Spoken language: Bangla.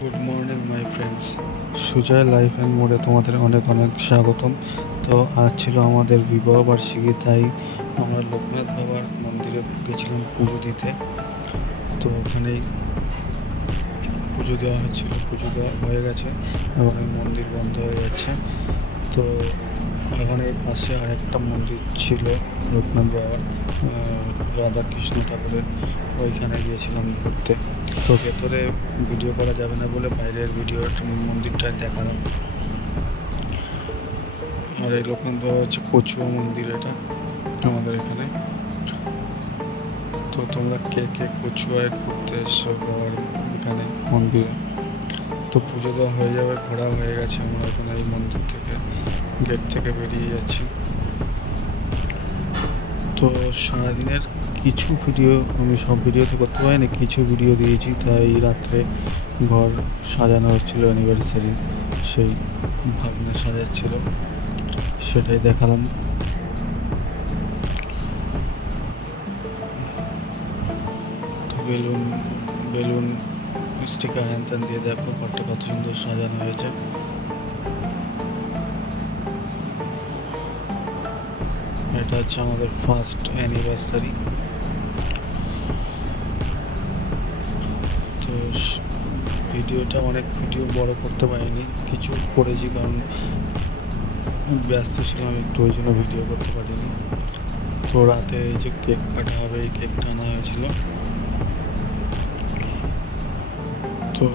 Good morning my friends, Sujoy life and more তোমাদের অনেক অনেক স্বাগতম। তো আজ ছিল আমাদের বিবাহ বার্ষিকী, তাই আমরা লোকনাথ বাবার মন্দিরে গেছিলাম পুজো দিতে। তো ওখানেই পুজো দেওয়া হচ্ছিল, পুজো দেওয়া হয়ে গেছে এবং এই মন্দির বন্ধ হয়ে যাচ্ছে। তো ওখানে পাশে আরেকটা মন্দির ছিল লোকনাথ বাবার, রাধাকৃষ্ণ ঠাকুরের, ওইখানে গিয়েছিলাম ঘুরতে। তো ভেতরে ভিডিও করা যাবে না বলে বাইরের মন্দিরটায় দেখালাম। আর এই লোকনাথ বাবা হচ্ছে কচুয়া মন্দির, এটা আমাদের এখানে। তো তোমরা কে কে কচুয়ায় ঘুরতে এসছো বাবার এখানে মন্দিরে? তো পুজো দেওয়া হয়ে যাবে, ঘোরা হয়ে গেছে, আমরা এখন এই মন্দির থেকে গেট থেকে বেরিয়ে যাচ্ছি। তো সারাদিনের কিছু ভিডিও আমি সব ভিডিও তো করতে পারিনি, কিছু ভিডিও দিয়েছি। তাই রাত্রে ঘর সাজানো হচ্ছিলো, অ্যানিভার্সারি, সেই ভাবনা সাজাচ্ছিল, সেটাই দেখালাম। তো বেলুন বেলুন স্টিকার হ্যান ত্যান দিয়ে দেখো ঘরটা কত সুন্দর সাজানো হয়েছে। এটা হচ্ছে আমাদের ফার্স্ট অ্যানিভার্সারি। তো ভিডিওটা ভিডিও বড় করতে পারিনি, কিছু করেছি কারণ ব্যস্ত ছিলাম একটু, ওই জন্য ভিডিও করতে পারিনি। তো রাতে এই যে কেক কাটা হবে, এই কেকটা আনা হয়েছিল। তো